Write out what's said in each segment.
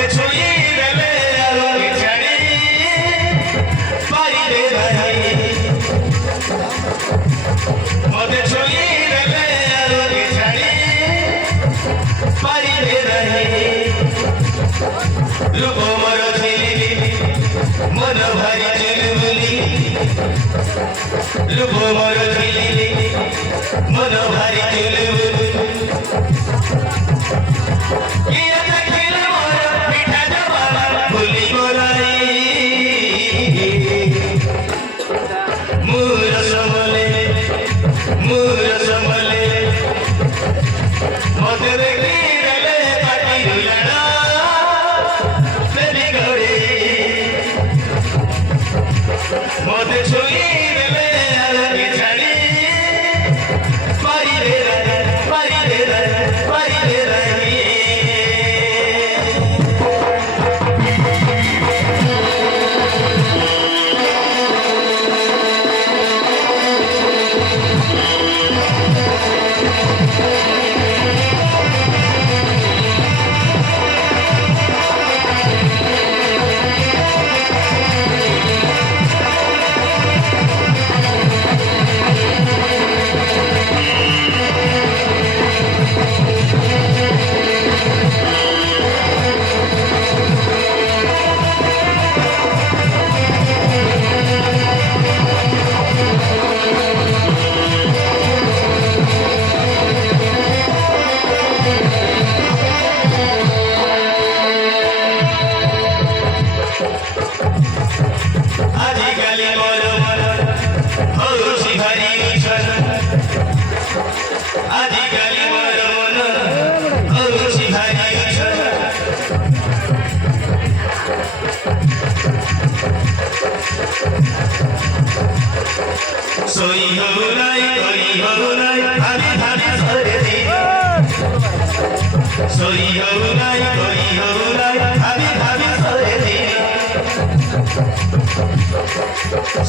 मते छुई देले आलोक छाड़ी पाइले रही मते छुई देले आलोक छाड़ी पाइले रही रूप मोर झिलिली मन भारी झिलमिली रूप मोर झिलिली मन भारी झिलमिली किया देखिल मोर पिठा जवाना भूली मोराई मूर समले मते देखी देले पाटी रुलाना तेरी घड़ी मते छुई देले आलोक छाड़ी पाइले रही आजिकाली मोर मन हौसी भारी उछल आजिकाली मोर मन हौसी भारी उछल सोई हौलाई कोई हौलाई भारी भारी सरे दिन सोई हौलाई कोई हौलाई भारी भारी सरे दिन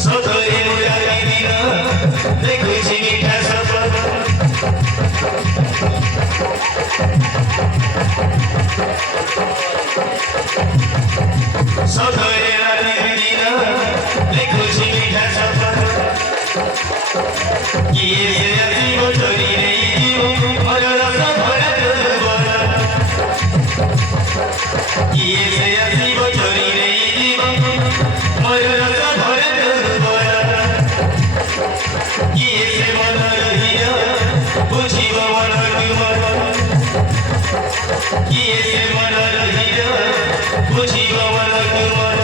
सधैँ मुरारी दिन देखुछि मिठा सपन सधैँ राति दिन देखुछि मिठा सपन किए से अजीब छोरी रे जीव मोर रस भरा दुर्बल किए से अजीब छोरी रे जीव मोर रस भरा दुर्बल किए से मन रहिया बुझिब मन तुमर किए से मन रहिया बुझिब मन तुमर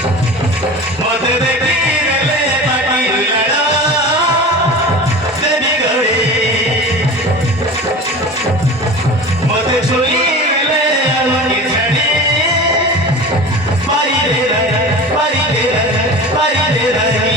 मते देखी देले पाटी रुलाना तेरी घड़ी मते छुई देले आलोक छाड़ी पाइले रही